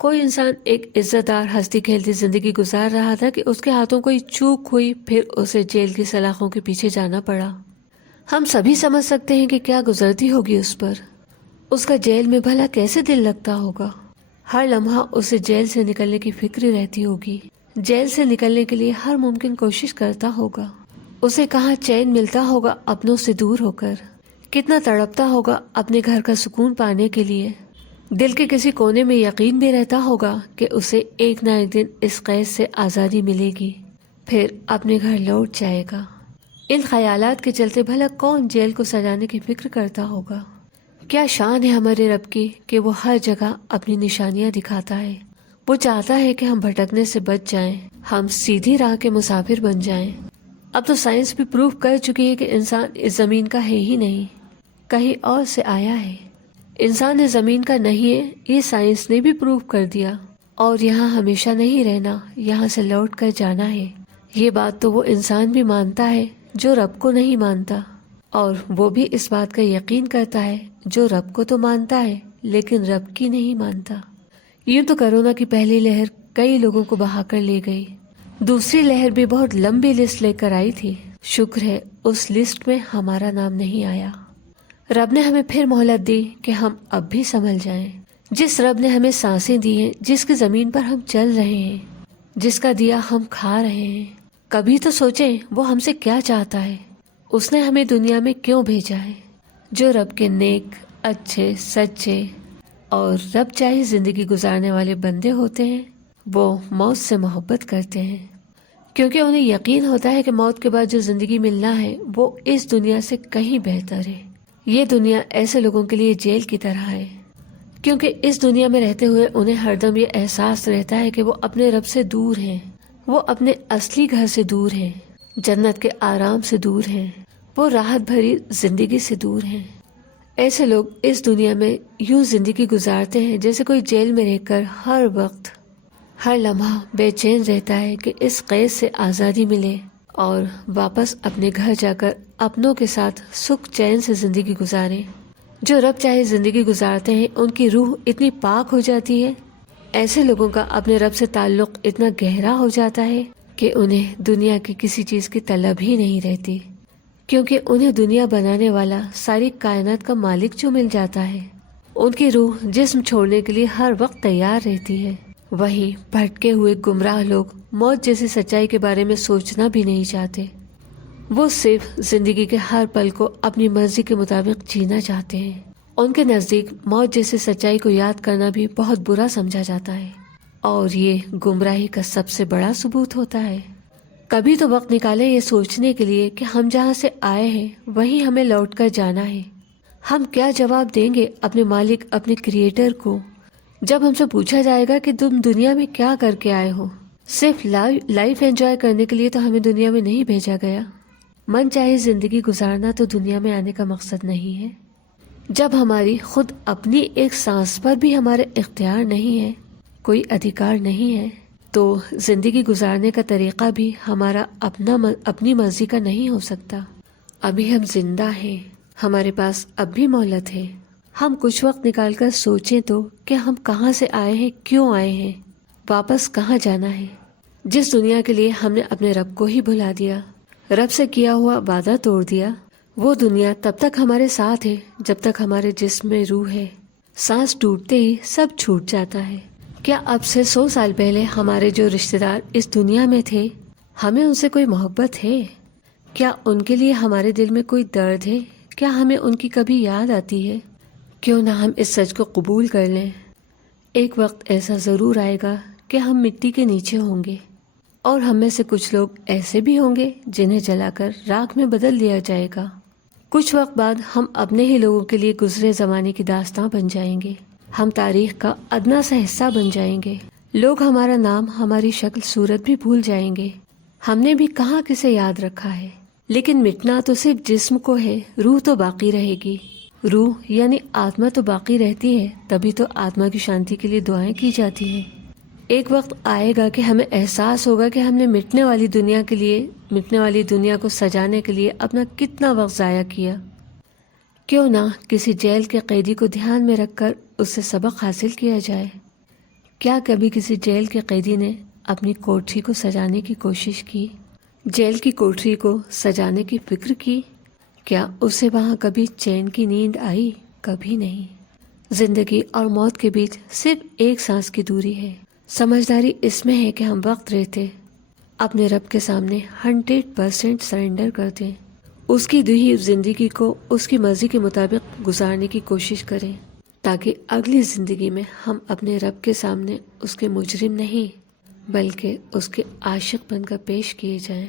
کوئی انسان ایک عزت دار ہنستی کھیلتی زندگی گزار رہا تھا کہ اس کے ہاتھوں کوئی چوک ہوئی، پھر اسے جیل کی سلاخوں کے پیچھے جانا پڑا۔ ہم سبھی سمجھ سکتے ہیں کہ کیا گزرتی ہوگی اس پر۔ اس کا جیل میں بھلا کیسے دل لگتا ہوگا۔ ہر لمحہ اسے جیل سے نکلنے کی فکر رہتی ہوگی، جیل سے نکلنے کے لیے ہر ممکن کوشش کرتا ہوگا۔ اسے کہاں چین ملتا ہوگا اپنوں سے دور ہو کر، کتنا تڑپتا ہوگا اپنے گھر کا سکون پانے کے لیے۔ دل کے کسی کونے میں یقین بھی رہتا ہوگا کہ اسے ایک نہ ایک دن اس قید سے آزادی ملے گی، پھر اپنے گھر لوٹ جائے گا۔ ان خیالات کے چلتے بھلا کون جیل کو سجانے کی فکر کرتا ہوگا۔ کیا شان ہے ہمارے رب کی کہ وہ ہر جگہ اپنی نشانیاں دکھاتا ہے۔ وہ چاہتا ہے کہ ہم بھٹکنے سے بچ جائیں، ہم سیدھی راہ کے مسافر بن جائیں۔ اب تو سائنس بھی پروف کر چکی ہے کہ انسان اس زمین کا ہے ہی نہیں، کہیں اور سے آیا ہے۔ انسان اس زمین کا نہیں ہے، یہ سائنس نے بھی پروف کر دیا، اور یہاں ہمیشہ نہیں رہنا، یہاں سے لوٹ کر جانا ہے۔ یہ بات تو وہ انسان بھی مانتا ہے جو رب کو نہیں مانتا، اور وہ بھی اس بات کا یقین کرتا ہے جو رب کو تو مانتا ہے لیکن رب کی نہیں مانتا۔ یوں تو کرونا کی پہلی لہر کئی لوگوں کو بہا کر لے گئی، دوسری لہر بھی بہت لمبی لسٹ لے کر آئی تھی، شکر ہے اس لسٹ میں ہمارا نام نہیں آیا۔ رب نے ہمیں پھر مہلت دی کہ ہم اب بھی سنبھل جائیں۔ جس رب نے ہمیں سانسیں دی ہیں، جس کی زمین پر ہم چل رہے ہیں، جس کا دیا ہم کھا رہے ہیں، کبھی تو سوچیں وہ ہم سے کیا چاہتا ہے، اس نے ہمیں دنیا میں کیوں بھیجا ہے۔ جو رب کے نیک، اچھے، سچے اور رب چاہی زندگی گزارنے والے بندے ہوتے ہیں، وہ موت سے محبت کرتے ہیں، کیونکہ انہیں یقین ہوتا ہے کہ موت کے بعد جو زندگی ملنا ہے وہ اس دنیا سے کہیں بہتر ہے۔ یہ دنیا ایسے لوگوں کے لیے جیل کی طرح ہے، کیونکہ اس دنیا میں رہتے ہوئے انہیں ہر دم یہ احساس رہتا ہے کہ وہ اپنے رب سے دور ہیں، وہ اپنے اصلی گھر سے دور ہیں، جنت کے آرام سے دور ہیں، وہ راحت بھری زندگی سے دور ہیں۔ ایسے لوگ اس دنیا میں یوں زندگی گزارتے ہیں جیسے کوئی جیل میں رہ کر ہر وقت، ہر لمحہ بے چین رہتا ہے کہ اس قید سے آزادی ملے اور واپس اپنے گھر جا کر اپنوں کے ساتھ سکھ چین سے زندگی گزارے۔ جو رب چاہے زندگی گزارتے ہیں ان کی روح اتنی پاک ہو جاتی ہے، ایسے لوگوں کا اپنے رب سے تعلق اتنا گہرا ہو جاتا ہے کہ انہیں دنیا کی کسی چیز کی طلب ہی نہیں رہتی، کیونکہ انہیں دنیا بنانے والا، ساری کائنات کا مالک جو مل جاتا ہے، ان کی روح جسم چھوڑنے کے لیے ہر وقت تیار رہتی ہے۔ وہی بھٹکے ہوئے گمراہ لوگ موت جیسی سچائی کے بارے میں سوچنا بھی نہیں چاہتے، وہ صرف زندگی کے ہر پل کو اپنی مرضی کے مطابق جینا چاہتے ہیں۔ ان کے نزدیک موت جیسی سچائی کو یاد کرنا بھی بہت برا سمجھا جاتا ہے، اور یہ گمراہی کا سب سے بڑا ثبوت ہوتا ہے۔ کبھی تو وقت نکالیں یہ سوچنے کے لیے کہ ہم جہاں سے آئے ہیں وہیں ہمیں لوٹ کر جانا ہے۔ ہم کیا جواب دیں گے اپنے مالک، اپنے کریٹر کو، جب ہم سے پوچھا جائے گا کہ تم دنیا میں کیا کر کے آئے ہو؟ صرف لائف انجوائے کرنے کے لیے تو ہمیں دنیا میں نہیں بھیجا گیا۔ من چاہے زندگی گزارنا تو دنیا میں آنے کا مقصد نہیں ہے۔ جب ہماری خود اپنی ایک سانس پر بھی ہمارا اختیار نہیں ہے، کوئی ادھیکار نہیں ہے، تو زندگی گزارنے کا طریقہ بھی ہمارا اپنی مرضی کا نہیں ہو سکتا۔ ابھی ہم زندہ ہیں، ہمارے پاس اب بھی مہلت ہے۔ ہم کچھ وقت نکال کر سوچیں تو کہ ہم کہاں سے آئے ہیں، کیوں آئے ہیں، واپس کہاں جانا ہے۔ جس دنیا کے لیے ہم نے اپنے رب کو ہی بھلا دیا، رب سے کیا ہوا وعدہ توڑ دیا، وہ دنیا تب تک ہمارے ساتھ ہے جب تک ہمارے جسم میں روح ہے۔ سانس ٹوٹتے ہی سب چھوٹ جاتا ہے۔ کیا اب سے 100 سال پہلے ہمارے جو رشتہ دار اس دنیا میں تھے، ہمیں ان سے کوئی محبت ہے؟ کیا ان کے لیے ہمارے دل میں کوئی درد ہے؟ کیا ہمیں ان کی کبھی یاد آتی ہے؟ کیوں نہ ہم اس سچ کو قبول کر لیں، ایک وقت ایسا ضرور آئے گا کہ ہم مٹی کے نیچے ہوں گے، اور ہم میں سے کچھ لوگ ایسے بھی ہوں گے جنہیں جلا کر راکھ میں بدل دیا جائے گا۔ کچھ وقت بعد ہم اپنے ہی لوگوں کے لیے گزرے زمانے کی داستاں بن جائیں گے، ہم تاریخ کا ادنا سا حصہ بن جائیں گے، لوگ ہمارا نام، ہماری شکل صورت بھی بھول جائیں گے، ہم نے بھی کہاں کسے یاد رکھا ہے۔ لیکن مٹنا تو صرف جسم کو ہے، روح تو باقی رہے گی۔ روح یعنی آتما تو باقی رہتی ہے، تبھی تو آتما کی شانتی کے لیے دعائیں کی جاتی ہیں۔ ایک وقت آئے گا کہ ہمیں احساس ہوگا کہ ہم نے مٹنے والی دنیا کو سجانے کے لیے اپنا کتنا وقت ضائع کیا۔ کیوں نہ کسی جیل کے قیدی کو دھیان میں رکھ کر اس سے سبق حاصل کیا جائے۔ کیا کبھی کسی جیل کے قیدی نے اپنی کوٹری کو سجانے کی کوشش کی؟ جیل کی کوٹری کو سجانے کی فکر کی؟ کیا اسے وہاں کبھی چین کی نیند آئی؟ کبھی نہیں۔ زندگی اور موت کے بیچ صرف ایک سانس کی دوری ہے۔ سمجھداری اس میں ہے کہ ہم وقت رہتے اپنے رب کے سامنے 100% سرنڈر کر دیں، اس کی دی ہوئی زندگی کو اس کی مرضی کے مطابق گزارنے کی کوشش کریں، تاکہ اگلی زندگی میں ہم اپنے رب کے سامنے اس کے مجرم نہیں بلکہ اس کے عاشق بن کر پیش کیے جائیں۔